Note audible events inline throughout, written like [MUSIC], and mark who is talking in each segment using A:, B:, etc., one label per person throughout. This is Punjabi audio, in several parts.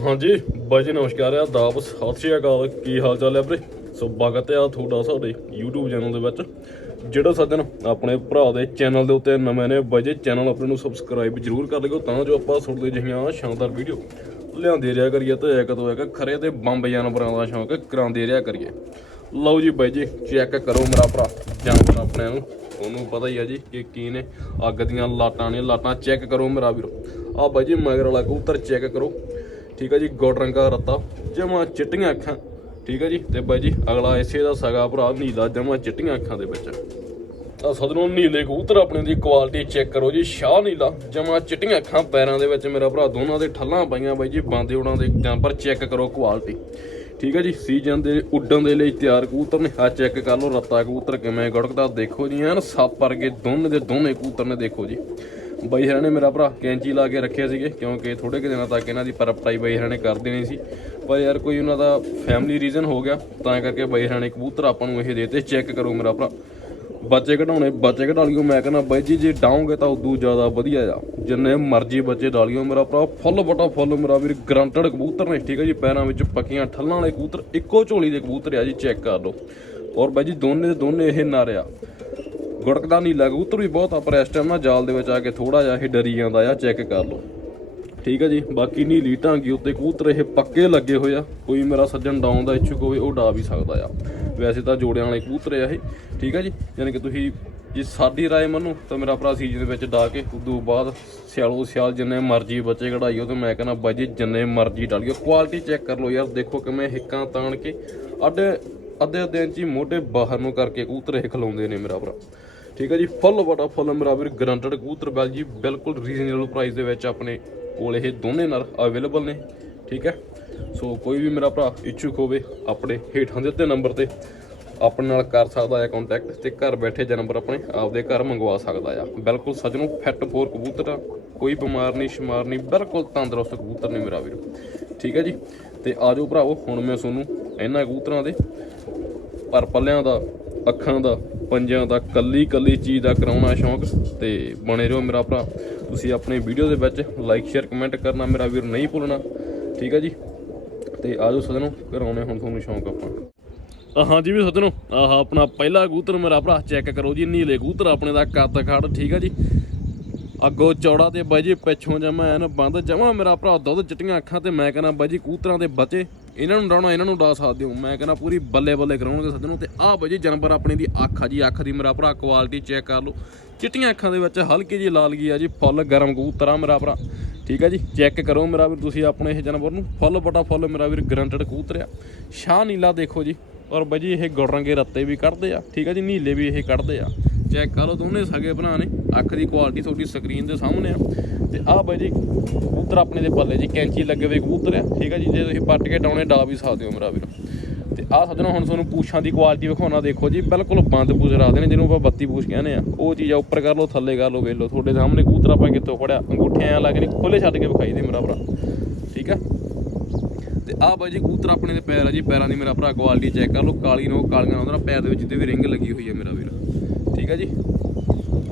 A: ਹਾਂਜੀ, ਬਾਈ ਜੀ ਨਮਸਕਾਰ ਆ ਦਾਬ ਸਤਿ ਸ਼੍ਰੀ ਅਕਾਲ। ਕੀ ਹਾਲ ਚਾਲ ਹੈ ਵੀਰੇ? ਸੋ ਸਵਾਗਤ ਆ ਤੁਹਾਡਾ ਸਾਡੇ YouTube ਚੈਨਲ ਦੇ ਵਿੱਚ। ਜਿਹੜਾ ਸੱਜਣ ਆਪਣੇ ਭਰਾ ਦੇ ਚੈਨਲ ਦੇ ਉੱਤੇ ਨਵੇਂ ਨੇ, ਬਾਈ ਜੀ ਚੈਨਲ ਆਪਣੇ ਨੂੰ ਸਬਸਕ੍ਰਾਈਬ ਜਰੂਰ ਕਰ ਲਿਓ ਤਾਂ ਜੋ ਆਪਾਂ ਸੁਣਦੇ ਜਿਹੀਆਂ ਸ਼ਾਨਦਾਰ ਵੀਡੀਓ ਲਿਆਉਂਦੇ ਰਿਹਾ ਕਰੀਏ ਤੇ ਇੱਕ ਤੋਂ ਇੱਕ ਖਰੇ ਤੇ ਬੰਬ ਜਾਨਵਰਾਂ ਦਾ ਸ਼ੌਂਕ ਕਰਾਉਂਦੇ ਰਿਹਾ ਕਰੀਏ। ਲਓ ਜੀ ਬਾਈ ਜੀ ਚੈੱਕ ਕਰੋ ਮੇਰਾ ਭਰਾ, ਜਾਨਵਰ ਆਪਣੇ ਨੂੰ। ਉਹਨੂੰ ਪਤਾ ਹੀ ਆ ਜੀ ਕਿ ਕੀ ਨੇ, ਅੱਗ ਦੀਆਂ ਲਾਟਾਂ ਨੇ, ਲਾਟਾਂ ਚੈੱਕ ਕਰੋ ਮੇਰਾ ਵੀਰੋ। ਆ ਬਾਈ ਜੀ ਮਗਰ ਵਾਲਾ ਕਬੂਤਰ ਚੈੱਕ ਕਰੋ। ਠੀਕ ਹੈ ਜੀ, ਗੋਡ ਰੰਗਾ ਰੱਤਾ। ਜਮਾ ਚਿੱਟੀਆਂ ਅੱਖਾਂ। ਠੀਕ ਹੈ ਜੀ, ਤੇ ਬਾਈ ਜੀ, ਅਗਲਾ ਇਸੇ ਦਾ ਸਗਾ ਭਰਾ ਨੀਲਾ ਜਮਾ ਚਿੱਟੀਆਂ ਅੱਖਾਂ ਦੇ ਵਿੱਚ। ਆ ਸਦਨੋਂ ਨੀਲੇ ਕਬੂਤਰ ਆਪਣੇ ਦੀ ਕੁਆਲਿਟੀ ਚੈੱਕ ਕਰੋ ਜੀ, ਸ਼ਾਹ ਨੀਲਾ ਜਮਾ ਚਿੱਟੀਆਂ ਅੱਖਾਂ, ਪੈਰਾਂ ਦੇ ਵਿੱਚ ਮੇਰਾ ਭਰਾ, ਦੋਨਾਂ ਦੇ ਠੱਲਾਂ ਪਾਈਆਂ ਬਾਈ ਜੀ, ਬਾਂਦੇ ਉਹਨਾਂ ਦੇ ਜੰਪਰ ਚੈੱਕ ਕਰੋ ਕੁਆਲਿਟੀ ਠੀਕ ਹੈ ਜੀ ਸੀਜ਼ਨ ਦੇ ਉੱਡਣ ਦੇ ਲਈ ਤਿਆਰ ਕਬੂਤਰ ਨੇ ਆ ਚੈੱਕ ਕਰ ਲਓ, ਰੱਤਾ ਕਬੂਤਰ ਕਿਵੇਂ ਗੜਕਦਾ, ਦੇਖੋ ਜੀ, ਐਨ ਸੱਪ ਵਰਗੇ ਦੋਨੇ ਦੇ ਦੋਨੇ ਕਬੂਤਰ ਨੇ, ਦੇਖੋ ਜੀ। ਬਾਈ ਹਰਾਂ ਨੇ ਮੇਰਾ ਭਰਾ, ਕੈਂਚੀ ਲਾ ਕੇ ਰੱਖੇ ਸੀਗੇ, ਕਿਉਂਕਿ ਥੋੜੇ ਕੁ ਦਿਨਾਂ ਤੱਕ ਇਹਨਾਂ ਦੀ ਪਰਪਟਾਈ ਬਾਈ ਹਰਾਂ ਨੇ ਕਰ ਦੇਣੀ ਸੀ। ਪਰ ਯਾਰ ਕੋਈ ਉਹਨਾਂ ਦਾ ਫੈਮਿਲੀ ਰੀਜ਼ਨ ਹੋ ਗਿਆ, ਤਾਂ ਕਰਕੇ ਬਾਈ ਹਰਾਂ ਨੇ ਕਬੂਤਰ ਆਪਾਂ ਨੂੰ ਇਹ ਦੇਤੇ ਚੈੱਕ ਕਰੋ ਮੇਰਾ ਭਰਾ। ਬੱਚੇ ਕਢਾਉਣੇ, ਬੱਚੇ ਕਢਾ ਲਿਓ, ਮੈਂ ਕਹਿੰਦਾ ਬਾਈ ਜੀ, ਜੇ ਡਾਉਂਗੇ ਤਾਂ ਉਦੋਂ ਜ਼ਿਆਦਾ ਵਧੀਆ ਆ। ਜਿੰਨੇ ਮਰਜ਼ੀ ਬੱਚੇ ਡਾਲਿਓ ਮੇਰਾ ਭਰਾ, ਫੁੱਲ ਬਟਾ ਫੁੱਲ ਮੇਰਾ ਵੀਰ ਗਰੰਟਡ ਕਬੂਤਰ ਨੇ, ਠੀਕ ਹੈ ਜੀ, ਪੈਰਾਂ ਵਿੱਚ ਪੱਕੀਆਂ ਠੱਲਾਂ ਵਾਲੇ ਕਬੂਤਰ, ਇੱਕੋ ਝੋਲੀ ਦੇ ਕਬੂਤਰ ਆ ਜੀ ਚੈੱਕ ਕਰ ਲਓ। ਔਰ ਬਾਈ ਜੀ, ਦੋਨੇ ਦੇ ਦੋਨੇ ਇਹ ਨਾਰਿਆ ਗੁੜਕਦਾ ਨਹੀਂ ਲੱਗ ਕਬੂਤਰ ਵੀ ਬਹੁਤ ਆ ਇਸ ਟਾਈਮ ਨਾ ਜਾਲ ਦੇ ਵਿੱਚ ਆ ਕੇ ਥੋੜਾ ਜਿਹਾ ਇਹ ਡਰੀ ਜਾਂਦਾ ਆ ਚੈੱਕ ਕਰ ਲਓ। ਠੀਕ ਹੈ ਜੀ, ਬਾਕੀ ਨੀਲੀ ਢਾਂਗੀ ਉੱਤੇ ਕਬੂਤਰ ਇਹ ਪੱਕੇ ਲੱਗੇ ਹੋਏ ਆ, ਕੋਈ ਮੇਰਾ ਸੱਜਣ ਡਾਉਣ ਦਾ ਇੱਛੁਕ ਹੋਵੇ, ਉਹ ਡਾ ਵੀ ਸਕਦਾ ਆ। ਵੈਸੇ ਤਾਂ ਜੋੜਿਆਂ ਵਾਲੇ ਕਬੂਤਰ ਆ ਇਹ, ਠੀਕ ਹੈ ਜੀ, ਯਾਨੀ ਕਿ ਤੁਸੀਂ ਜੇ ਸਾਡੀ ਰਾਏ ਮੰਨੋ, ਤਾਂ ਮੇਰਾ ਭਰਾ ਸੀਜ਼ਨ ਦੇ ਵਿੱਚ ਡਾ ਕੇ, ਉਦੋਂ ਬਾਅਦ ਸਿਆਲੋ ਸਿਆਲ ਜਿੰਨੇ ਮਰਜ਼ੀ ਬੱਚੇ ਕਢਾਈਓ, ਤੇ ਮੈਂ ਕਹਿੰਦਾ ਬਾਜੀ ਜਿੰਨੇ ਮਰਜ਼ੀ ਡਾਲੀਓ ਕੁਆਲਿਟੀ ਚੈੱਕ ਕਰ ਲਓ ਯਾਰ, ਦੇਖੋ ਕਿਵੇਂ ਹਿੱਕਾਂ ਤਾਣ ਕੇ, ਅੱਡੇ ਅੱਧੇ ਅੱਧੇ ਇੰਚੀ ਮੋਢੇ ਬਾਹਰ ਨੂੰ ਕਰਕੇ ਕਬੂਤਰ ਇਹ ਖਲਾਉਂਦੇ ਨੇ ਮੇਰਾ ਭਰਾ। ਠੀਕ ਹੈ ਜੀ, ਫੁੱਲ ਬਟਾ ਫੁੱਲ ਮੇਰਾ ਵੀਰ ਗਰੰਟਡ ਕਬੂਤਰ ਬੈਲ ਜੀ, ਬਿਲਕੁਲ ਰੀਜ਼ਨੇਬਲ ਪ੍ਰਾਈਸ ਦੇ ਵਿੱਚ ਆਪਣੇ ਕੋਲ ਇਹ ਦੋਨੇ ਨਰ ਅਵੇਲੇਬਲ ਨੇ, ਠੀਕ ਹੈ। ਸੋ ਕੋਈ ਵੀ ਮੇਰਾ ਭਰਾ ਇੱਛੁਕ ਹੋਵੇ, ਆਪਣੇ ਹੇਠਾਂ ਦਿੱਤੇ ਨੰਬਰ ਤੇ ਆਪਣੇ ਨਾਲ ਕਰ ਸਕਦਾ ਹੈ ਕੰਟੈਕਟ ਤੇ ਘਰ ਬੈਠੇ ਜਨਵਰ ਆਪਣੇ ਆਪਦੇ ਘਰ ਮੰਗਵਾ ਸਕਦਾ ਆ। ਬਿਲਕੁਲ ਸਜਣੋ ਫਿੱਟ ਫੋਰ ਕਬੂਤਰ ਆ, ਕੋਈ ਬਿਮਾਰ ਨਹੀਂ, ਸ਼ਿਮਾਰ ਨਹੀਂ, ਬਿਲਕੁਲ ਤੰਦਰੁਸਤ ਕਬੂਤਰ ਨੇ ਮੇਰਾ ਵੀਰ। ਠੀਕ ਹੈ ਜੀ, ਤੇ ਆਜੋ ਭਰਾਵੋ, ਹੁਣ ਮੈਂ ਤੁਹਾਨੂੰ ਇਹਨਾਂ ਕਬੂਤਰਾਂ ਦੇ ਪਰ ਪੱਲਿਆਂ ਦਾ ਅੱਖਾਂ ਦਾ, ਪੰਜਿਆਂ ਦਾ ਕੱਲੀ ਕੱਲੀ ਚੀਜ਼ ਦਾ ਕਰਾਉਣਾ ਸ਼ੌਂਕ ਤੇ ਬਣੇ ਰਹੋ ਮੇਰਾ ਭਰਾ। ਤੁਸੀਂ ਆਪਣੇ ਵੀਡੀਓ ਦੇ ਵਿੱਚ ਲਾਈਕ ਸ਼ੇਅਰ ਕਮੈਂਟ ਕਰਨਾ ਮੇਰਾ ਵੀਰ ਨਹੀਂ ਭੁੱਲਣਾ। ਠੀਕ ਹੈ ਜੀ? ਤੇ ਆਜੋ ਸਦਨੋ ਕਰਾਉਣੇ ਹੁਣ ਤੁਹਾਨੂੰ ਸ਼ੌਂਕ ਆਪਾਂ। ਹਾਂਜੀ ਵੀ ਸੱਜਣੋ, ਆਹ ਆਪਣਾ ਪਹਿਲਾ ਕਬੂਤਰ ਮੇਰਾ ਭਰਾ ਚੈੱਕ ਕਰੋ ਜੀ, ਨੀਲੇ ਕਬੂਤਰ ਆਪਣੇ ਦਾ ਕੱਦ ਖੜ, ਠੀਕ ਹੈ ਜੀ? ਅੱਗੋਂ ਚੌੜਾ ਤੇ ਬਾਈ ਜੀ, ਪਿੱਛੋਂ ਜਮਾ ਐਨ ਬੰਦ, ਜਮਾ ਮੇਰਾ ਭਰਾ ਦੁੱਧ ਚਿੱਟੀਆਂ ਅੱਖਾਂ ਤੇ, ਮੈਂ ਕਹਿੰਦਾ ਬਾਈ ਜੀ ਕੂਤਰਾਂ ਦੇ ਬਚੇ। ਇਹਨਾਂ ਨੂੰ ਡਰਾਉਣਾ, ਇਹਨਾਂ ਨੂੰ ਡਾ ਸਕਦੇ ਹੋ ਮੈਂ ਕਹਿੰਦਾ ਪੂਰੀ ਬੱਲੇ ਬੱਲੇ ਕਰਾਉਣਗੇ ਸੱਜਣੋ ਤੇ ਆਹ ਬਾਈ ਜੀ ਜਾਨਵਰ ਆਪਣੀ ਦੀ ਅੱਖ ਆ ਜੀ, ਅੱਖ ਦੀ ਮੇਰਾ ਭਰਾ ਕੁਆਲਿਟੀ ਚੈੱਕ ਕਰ ਲਓ। ਚਿੱਟੀਆਂ ਅੱਖਾਂ ਦੇ ਵਿੱਚ ਹਲਕੀ ਜੀ ਲਾਲਗੀ ਆ ਜੀ, ਫੁੱਲ ਗਰਮ ਕਬੂਤਰ ਆ ਮੇਰਾ ਭਰਾ। ਠੀਕ ਹੈ ਜੀ ਚੈੱਕ ਕਰੋ ਮੇਰਾ ਵੀਰ, ਤੁਸੀਂ ਆਪਣੇ ਇਹ ਜਾਨਵਰ ਨੂੰ। ਫੁੱਲ ਬਟਾ ਫੁੱਲ ਮੇਰਾ ਵੀਰ ਗਰੰਟਡ ਕਬੂਤਰ ਆ। ਸ਼ਾਹ ਨੀਲਾ ਦੇਖੋ ਜੀ, ਔਰ ਬਾਈ ਜੀ ਇਹ ਗੁੜਰੰਗੇ ਰੱਤੇ ਵੀ ਕੱਢਦੇ ਆ। ਠੀਕ ਹੈ ਜੀ, ਨੀਲੇ ਵੀ ਇਹ ਕੱਢਦੇ ਆ। ਚੈੱਕ ਕਰ ਲਓ ਦੋਨੇ ਸਗੇ ਭਰਾ ਨੇ। ਅੱਖ ਦੀ ਕੁਆਲਿਟੀ ਤੁਹਾਡੀ ਸਕਰੀਨ ਦੇ ਸਾਹਮਣੇ ਆ। ਤੇ ਆਹ ਬਾਈ ਜੀ, ਕਬੂਤਰ ਆਪਣੇ ਦੇ ਪੱਲੇ ਜੀ, ਕੈਂਚੀ ਲੱਗੇ ਹੋਏ ਕਬੂਤਰ ਆ। ਠੀਕ ਹੈ ਜੀ, ਜੇ ਤੁਸੀਂ ਪੱਟ ਕੇ ਡਾਉਣੇ ਡਾ ਵੀ ਸਕਦੇ ਹੋ ਮੇਰਾ ਵੀਰ। ਤੇ ਆਹ ਸੱਜਣੋ, ਹੁਣ ਤੁਹਾਨੂੰ ਪੂਛਾਂ ਦੀ ਕੁਆਲਿਟੀ ਵਿਖਾਉਣਾ ਦੇਖੋ ਜੀ। ਬਿਲਕੁਲ ਬੰਦ ਪੂਛ ਰੱਖਦੇ ਨੇ, ਜਿਹਨੂੰ ਆਪਾਂ ਬੱਤੀ ਪੂਛ ਕਹਿੰਦੇ ਆ। ਉਹ ਚੀਜ਼ ਆ, ਉੱਪਰ ਕਰ ਲਓ, ਥੱਲੇ ਕਰ ਲਓ, ਵੇਖ ਲਓ। ਤੁਹਾਡੇ ਸਾਹਮਣੇ ਕਬੂਤਰ ਆਪਾਂ ਕਿੱਥੋਂ ਫੜਿਆ? ਅੰਗੂਠੇ ਐ ਲੱਗ ਨਹੀਂ ਖੋਲੇ ਛੱਡ ਕੇ ਵਿਖਾਈ ਦੇ ਮੇਰਾ ਭਰਾ। ਠੀਕ ਆ? ਤੇ ਆਹ ਬਾਈ ਜੀ, ਕਬੂਤਰ ਆਪਣੇ ਦੇ ਪੈਰ ਆ ਜੀ, ਪੈਰਾਂ ਦੀ ਮੇਰਾ ਭਰਾ ਕੁਆਲਿਟੀ ਚੈੱਕ ਕਰ ਲਓ। ਕਾਲੀ ਨੋ ਕਾਲੀਆਂ ਉਹਦਾ ਪੈਰ ਦੇ ਵਿੱਚ ਜਿੱਤੇ ਵੀ ਰਿੰਗ ਲੱਗੀ ਹੋਈ ਹੈ ਮੇਰਾ ਵੀਰ। ਠੀਕ ਹੈ ਜੀ।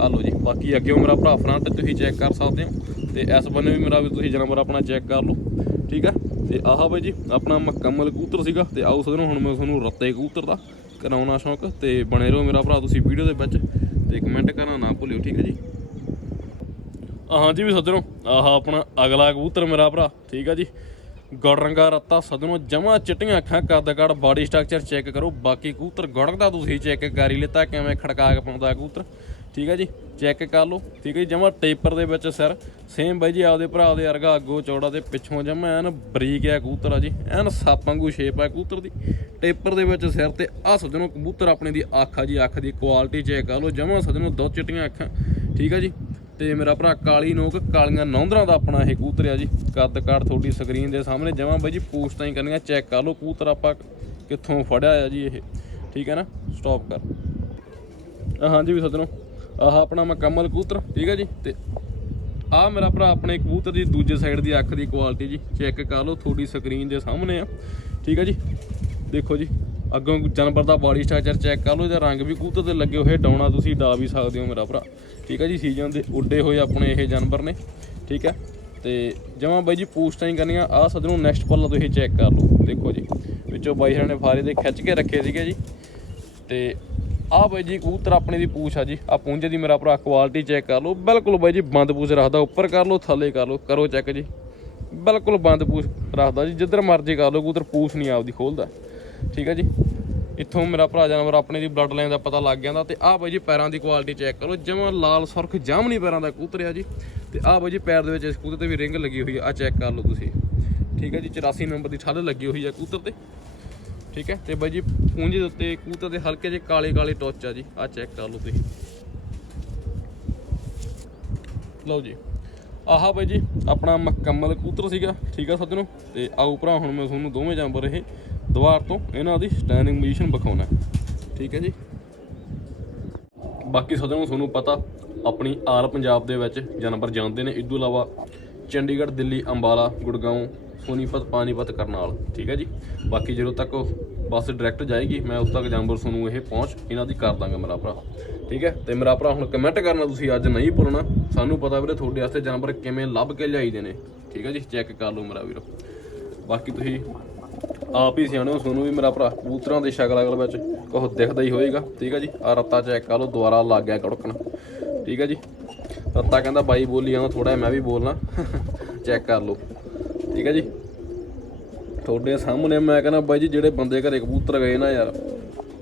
A: ਆ ਲਓ ਜੀ, ਬਾਕੀ ਅੱਗੇ ਮੇਰਾ ਭਰਾ ਫਰੰਟ ਤੁਸੀਂ ਚੈੱਕ ਕਰ ਸਕਦੇ ਹੋ। ਤੇ ਇਸ ਬੰਨੇ ਵੀ ਮੇਰਾ ਵੀ ਤੁਸੀਂ ਜਨਮਰ ਆਪਣਾ ਚੈੱਕ ਕਰ ਲਓ, ਠੀਕ ਹੈ ਤੇ ਆਹ ਬਾਈ ਜੀ, ਆਪਣਾ ਮੁਕੰਮਲ ਕਬੂਤਰ ਸੀਗਾ। ਤੇ ਆਓ ਸਦਨੋਂ ਹੁਣ ਮੈਂ ਤੁਹਾਨੂੰ ਰੱਤੇ ਕਬੂਤਰ ਦਾ ਕਰਾਉਣਾ ਸ਼ੌਂਕ। ਤੇ ਬਣੇ ਰਹੋ ਮੇਰਾ ਭਰਾ ਤੁਸੀਂ ਵੀਡੀਓ ਦੇ ਵਿੱਚ, ਤੇ ਕਮੈਂਟ ਕਰਨਾ ਨਾ ਭੁੱਲਿਓ, ਠੀਕ ਹੈ ਜੀ। ਹਾਂ ਜੀ ਵੀ ਸੱਜਣੋ, ਆਹ ਆਪਣਾ ਅਗਲਾ ਕਬੂਤਰ ਮੇਰਾ ਭਰਾ, ਠੀਕ ਆ ਜੀ। ਗੜਰੰਗਾ ਰੱਤਾ ਸਦਨੋਂ ਜਮਾ ਚਿੱਟੀਆਂ ਅੱਖਾਂ ਕੱਦ ਕੱਦ ਬਾਡੀ ਸਟਰਕਚਰ ਚੈੱਕ ਕਰੋ। ਬਾਕੀ ਕਬੂਤਰ ਗੜਕਦਾ ਤੁਸੀਂ ਚੈੱਕ ਕਰ ਹੀ ਲਿੱਤਾ, ਕਿਵੇਂ ਖੜਕਾ ਕੇ ਪਾਉਂਦਾ ਕਬੂਤਰ। ਠੀਕ ਹੈ ਜੀ? ਚੈੱਕ ਕਰ ਲਓ। ਠੀਕ ਹੈ ਜੀ? ਜਮਾ ਟੇਪਰ ਦੇ ਵਿੱਚ ਸਿਰ। ਸੇਮ ਬਾਈ ਜੀ, ਆਪਦੇ ਭਰਾ ਦੇ ਵਰਗਾ ਅੱਗੋਂ ਚੌੜਾ ਤੇ ਪਿੱਛੋਂ ਜਮਾ ਐਨ ਬਰੀਕ ਹੈ ਕਬੂਤਰ ਆ ਜੀ। ਐਨ ਸੱਪ ਵਾਂਗੂ ਸ਼ੇਪ ਹੈ ਕਬੂਤਰ ਦੀ। ਟੇਪਰ ਦੇ ਵਿੱਚ ਸਿਰ ਤੇ ਆ ਸੱਜਣੋ ਕਬੂਤਰ ਆਪਣੇ ਦੀ ਅੱਖ ਆ ਜੀ। ਅੱਖ ਦੀ ਕੁਆਲਿਟੀ ਚੈੱਕ ਕਰ ਲਓ। ਜਮਾ ਸਦਨੋਂ ਦੋ ਚਿੱਟੀਆਂ ਅੱਖਾਂ। ਠੀਕ ਹੈ ਜੀ? ਤੇ ਮੇਰਾ ਭਰਾ ਕਾਲੀ ਨੋਕ, ਕਾਲੀਆਂ ਨੌਂਦਰਾਂ ਦਾ ਆਪਣਾ ਇਹ ਕੂਤਰ ਆ ਜੀ। ਕੱਦ ਕਾੜ ਤੁਹਾਡੀ ਸਕਰੀਨ ਦੇ ਸਾਹਮਣੇ। ਜਮਾਂ ਬਾਈ ਜੀ ਪੋਸਟਾਂ ਹੀ ਕਰਨੀਆਂ, ਚੈੱਕ ਕਰ ਲਓ ਕੂਤਰ ਆਪਾਂ ਕਿੱਥੋਂ ਫੜਿਆ ਆ ਜੀ ਇਹ। ਠੀਕ ਹੈ ਨਾ? ਸਟਾਪ ਕਰ। ਹਾਂਜੀ ਵੀ ਸੱਜਣੋ, ਆਹ ਆਪਣਾ ਮੁਕੰਮਲ ਕੂਤਰ, ਠੀਕ ਹੈ ਜੀ? ਤੇ ਆ ਮੇਰਾ ਭਰਾ ਆਪਣੇ ਕਬੂਤਰ ਦੀ ਦੂਜੇ ਸਾਈਡ ਦੀ ਅੱਖ ਦੀ ਕੁਆਲਿਟੀ ਜੀ। ਚੈੱਕ ਕਰ ਲਓ, ਤੁਹਾਡੀ ਸਕਰੀਨ ਦੇ ਸਾਹਮਣੇ ਆ। ਠੀਕ ਹੈ ਜੀ? ਦੇਖੋ ਜੀ ਅੱਗੋਂ ਜਾਨਵਰ ਦਾ ਬਾਡੀ ਸਟਰਕਚਰ ਚੈੱਕ ਕਰ ਲਓ, ਇਹਦਾ ਰੰਗ ਵੀ ਕੂਤਰ ਤੇ ਲੱਗੇ ਹੋਏ ਡਾਉਣਾ ਤੁਸੀਂ ਡਾ ਵੀ ਸਕਦੇ ਹੋ ਮੇਰਾ ਭਰਾ। ਠੀਕ ਹੈ ਜੀ ਸੀਜ਼ਨ ਦੇ ਉੱਡੇ ਹੋਏ ਆਪਣੇ ਇਹ ਜਾਨਵਰ ਨੇ। ਠੀਕ ਹੈ ਤੇ ਜਮਾ ਬਾਈ ਜੀ ਪੂਛਟਾਂ ਕਰਨੀਆਂ ਆ ਸੱਜਣੋਂ ਨੈਕਸਟ ਪੱਲਾ ਤੁਸੀਂ ਚੈੱਕ ਕਰ ਲਓ, ਦੇਖੋ ਜੀ। ਵਿੱਚੋਂ ਬਾਈ ਹਰਾਂ ਨੇ ਫਾਰੇ ਦੇ ਖਿੱਚ ਕੇ ਰੱਖੇ ਸੀਗੇ ਜੀ। ਤੇ ਆ ਬਾਈ ਜੀ, ਕਬੂਤਰ ਆਪਣੇ ਦੀ ਪੂਛ ਆ ਜੀ। ਆ ਪੁੰਜ ਦੀ ਮੇਰਾ ਭਰਾ ਕੁਆਲਿਟੀ ਚੈੱਕ ਕਰ ਲਓ। ਬਿਲਕੁਲ ਬਾਈ ਜੀ, ਬੰਦ ਪੂਛ ਰੱਖਦਾ, ਉੱਪਰ ਕਰ ਲਓ, ਥੱਲੇ ਕਰ ਲਓ, ਕਰੋ ਚੈੱਕ ਜੀ। ਬਿਲਕੁਲ ਬੰਦ ਪੂਛ ਰੱਖਦਾ ਜੀ, ਜਿੱਧਰ ਮਰਜ਼ੀ ਕਰ ਲਓ, ਕਬੂਤਰ ਪੂਛ ਨਹੀਂ ਆਪਦੀ ਖੋਲਦਾ। ਠੀਕ ਹੈ ਜੀ? ਇੱਥੋਂ ਮੇਰਾ ਭਰਾ ਜਾਨਵਰ ਆਪਣੇ ਦੀ ਬਲੱਡ ਲਾਈਨ ਦਾ ਪਤਾ ਲੱਗ ਜਾਂਦਾ ਤੇ ਆਹ ਬਾਈ ਜੀ ਪੈਰਾਂ ਦੀ ਕੁਆਲਿਟੀ ਚੈੱਕ ਕਰੋ। ਜਮਾਂ ਲਾਲ ਸੁਰਖ ਜਾਮਨੀ ਪੈਰਾਂ ਦਾ ਕਬੂਤਰ ਆ ਜੀ। ਤੇ ਆਹ ਬਾਈ ਜੀ ਪੈਰ ਦੇ ਵਿੱਚ ਇਸ ਕਬੂਤਰ ਤੇ ਵੀ ਰਿੰਗ ਲੱਗੀ ਹੋਈ ਆ, ਆਹ ਚੈੱਕ ਕਰ ਲਓ ਤੁਸੀਂ। ਠੀਕ ਹੈ ਜੀ 84 ਨੰਬਰ ਦੀ ਠੱਲ ਲੱਗੀ ਹੋਈ ਆ ਕਬੂਤਰ ਤੇ। ਠੀਕ ਹੈ ਤੇ ਬਾਈ ਜੀ ਪੂੰਝ ਦੇ ਉੱਤੇ ਕਬੂਤਰ ਦੇ ਹਲਕੇ ਜਿਹੇ ਕਾਲੇ ਕਾਲੇ ਟੋਚ ਆ ਜੀ। ਆਹ ਚੈੱਕ ਕਰ ਲਓ ਤੁਸੀਂ। ਲਓ ਜੀ। ਆਹ ਬਾਈ ਜੀ ਆਪਣਾ ਮੁਕੰਮਲ ਕਬੂਤਰ ਸੀਗਾ। ਠੀਕ ਆ ਸੱਜਣੋ? ਤੇ ਆਓ ਭਰਾ, ਹੁਣ ਮੈਂ ਤੁਹਾਨੂੰ ਦੋਵੇਂ ਜਾਨਵਰ ਇਹ ਦੁਆਰ ਤੋਂ ਇਹਨਾਂ ਦੀ ਸਟੈਂਡਿੰਗ ਪੋਜੀਸ਼ਨ ਵਿਖਾਉਣਾ ਠੀਕ ਹੈ ਜੀ। ਬਾਕੀ ਸੱਜਣੋ, ਤੁਹਾਨੂੰ ਪਤਾ, ਆਪਣੀ ਆਲ ਪੰਜਾਬ ਦੇ ਵਿੱਚ ਜਾਨਵਰ ਜਾਂਦੇ ਨੇ। ਇਸ ਤੋਂ ਇਲਾਵਾ ਚੰਡੀਗੜ੍ਹ, ਦਿੱਲੀ, ਅੰਬਾਲਾ, ਗੁੜਗਾਉਂ, ਸੋਨੀਪਤ, ਪਾਣੀਪਤ, ਕਰਨਾਲ। ਠੀਕ ਹੈ ਜੀ। ਬਾਕੀ ਜਦੋਂ ਤੱਕ ਬੱਸ ਡਾਇਰੈਕਟ ਜਾਏਗੀ, ਮੈਂ ਉਸ ਤੱਕ ਜਾਨਵਰ ਤੁਹਾਨੂੰ ਇਹ ਪਹੁੰਚ ਇਹਨਾਂ ਦੀ ਕਰ ਦਾਂਗਾ ਮੇਰਾ ਭਰਾ। ਠੀਕ ਹੈ। ਤੇ ਮੇਰਾ ਭਰਾ, ਹੁਣ ਕਮੈਂਟ ਕਰਨਾ ਤੁਸੀਂ ਅੱਜ ਨਹੀਂ ਭੁੱਲਣਾ। ਸਾਨੂੰ ਪਤਾ ਵੀਰੇ ਤੁਹਾਡੇ ਵਾਸਤੇ ਜਾਨਵਰ ਕਿਵੇਂ ਲੱਭ ਕੇ ਲਿਆਈਦੇ ਨੇ। ਠੀਕ ਹੈ ਜੀ। ਚੈੱਕ ਕਰ ਲਓ ਮੇਰਾ ਵੀਰੋ। ਬਾਕੀ ਤੁਸੀਂ ਆਪ ਹੀ ਸਿਆਣੇ ਹੋ ਵੀ ਮੇਰਾ ਭਰਾ। ਕਬੂਤਰਾਂ ਦੀ ਸ਼ਕਲ ਅਗਲ ਵਿੱਚ ਕੁਝ ਦਿਖਦਾ ਹੀ ਹੋਏਗਾ। ਠੀਕ ਹੈ ਜੀ? ਆ ਰੱਤਾ ਚੈੱਕ ਕਰ ਲਓ, ਦੁਬਾਰਾ ਲੱਗ ਗਿਆ ਕੜਕਣ। ਠੀਕ ਹੈ ਜੀ? ਰੱਤਾ ਕਹਿੰਦਾ ਬਾਈ ਬੋਲੀ ਜਾਂਦਾ ਥੋੜਾ ਮੈਂ ਵੀ ਬੋਲਣਾ। [LAUGHS] ਚੈੱਕ ਕਰ ਲਓ। ਠੀਕ ਹੈ ਜੀ? ਤੁਹਾਡੇ ਸਾਹਮਣੇ ਮੈਂ ਕਹਿੰਦਾ ਬਾਈ ਜੀ, ਜਿਹੜੇ ਬੰਦੇ ਘਰੇ ਕਬੂਤਰ ਗਏ ਨਾ ਯਾਰ,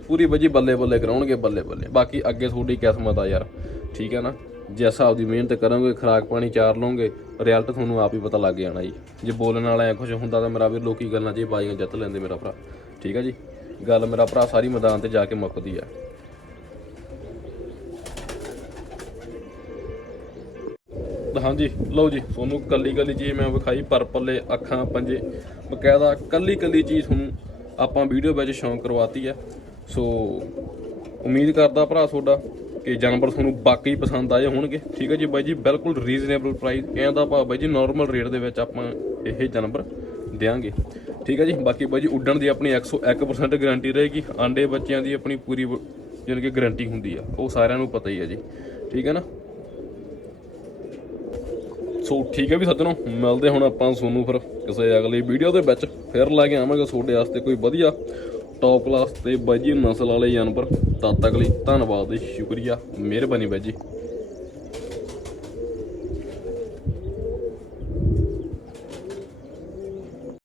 A: ਪੂਰੀ ਬੱਜੀ ਬੱਲੇ ਬੱਲੇ ਕਰਾਉਣਗੇ, ਬੱਲੇ ਬੱਲੇ। ਬਾਕੀ ਅੱਗੇ ਤੁਹਾਡੀ ਕਿਸਮਤ ਆ ਯਾਰ। ਠੀਕ ਹੈ ਨਾ? ਜੇ ਹਿਸਾਬ ਦੀ ਮਿਹਨਤ ਕਰੋਗੇ, ਖਰਾਕ ਪਾਣੀ ਚਾਰ ਲਓਗੇ, ਰਿਜ਼ਲਟ ਤੁਹਾਨੂੰ ਆਪ ਹੀ ਪਤਾ ਲੱਗ ਜਾਣਾ ਜੀ। ਜੇ ਬੋਲਣ ਵਾਲਾ ਐ ਕੁਝ ਹੁੰਦਾ ਤਾਂ ਮੇਰਾ ਵੀ ਲੋਕੀ ਗੱਲਾਂ 'ਚ ਹੀ ਜਿੱਤ ਲੈਂਦੇ ਮੇਰਾ ਭਰਾ। ਠੀਕ ਹੈ ਜੀ? ਗੱਲ ਮੇਰਾ ਭਰਾ ਸਾਰੀ ਮੈਦਾਨ ਤੇ ਜਾ ਕੇ ਮੁੱਕਦੀ ਆ। ਹਾਂਜੀ, ਲਓ ਜੀ, ਤੁਹਾਨੂੰ ਕੱਲੀ ਕੱਲੀ ਚੀਜ਼ ਮੈਂ ਵਿਖਾਈ, ਪਰ ਪੱਲੇ ਅੱਖਾਂ, ਪੰਜੇ, ਬਕਾਇਦਾ ਕੱਲੀ ਕੱਲੀ ਚੀਜ਼ ਤੁਹਾਨੂੰ ਆਪਾਂ ਵੀਡੀਓ ਵਿੱਚ ਸ਼ੌਂਕ ਕਰਵਾਤੀ ਹੈ ਸੋ, ਉਮੀਦ ਕਰਦਾ ਭਰਾ ਤੁਹਾਡਾ ਕਿ ਜਾਨਵਰ ਤੁਹਾਨੂੰ ਬਾਕੀ ਪਸੰਦ ਆਏ ਹੋਣਗੇ। ਠੀਕ ਹੈ ਜੀ ਬਾਈ ਜੀ, ਬਿਲਕੁਲ ਰੀਜ਼ਨੇਬਲ ਪ੍ਰਾਈਸ ਕਹਿੰਦਾ ਭਾਅ ਬਾਈ ਜੀ ਨਾਰਮਲ ਰੇਟ ਦੇ ਵਿੱਚ ਆਪਾਂ ਇਹ ਜਾਨਵਰ ਦੇਾਂਗੇ ਠੀਕ ਹੈ ਜੀ, ਬਾਕੀ ਬਾਈ ਜੀ ਉੱਡਣ ਦੀ ਆਪਣੀ 101% ਗਾਰੰਟੀ ਰਹੇਗੀ। ਆਂਡੇ ਬੱਚਿਆਂ ਦੀ ਆਪਣੀ ਪੂਰੀ ਜਾਣੀ ਕਿ ਗਾਰੰਟੀ ਹੁੰਦੀ ਆ। ਉਹ ਸਾਰਿਆਂ ਨੂੰ ਪਤਾ ਹੀ ਹੈ ਜੀ। ਠੀਕ ਹੈ ਨਾ? ਸੋ ਠੀਕ ਹੈ ਵੀ ਸੱਜਣੋ, ਮਿਲਦੇ ਹੁਣ ਆਪਾਂ ਤੁਹਾਨੂੰ ਫਿਰ ਕਿਸੇ ਅਗਲੀ ਵੀਡੀਓ ਦੇ ਵਿੱਚ। ਫਿਰ ਲੈ ਕੇ ਆਵਾਂਗੇ ਤੁਹਾਡੇ ਵਾਸਤੇ ਕੋਈ ਵਧੀਆ ਟੌਪ ਕਲਾਸ ਤੇ ਬਾਜੀ ਨਸਲ ਵਾਲੇ ਜਾਨਵਰ ਤਦ ਤੱਕ ਲਈ ਧੰਨਵਾਦ ਤੇ ਸ਼ੁਕਰੀਆ। ਮਿਹਰਬਾਨੀ ਬਾਈ ਜੀ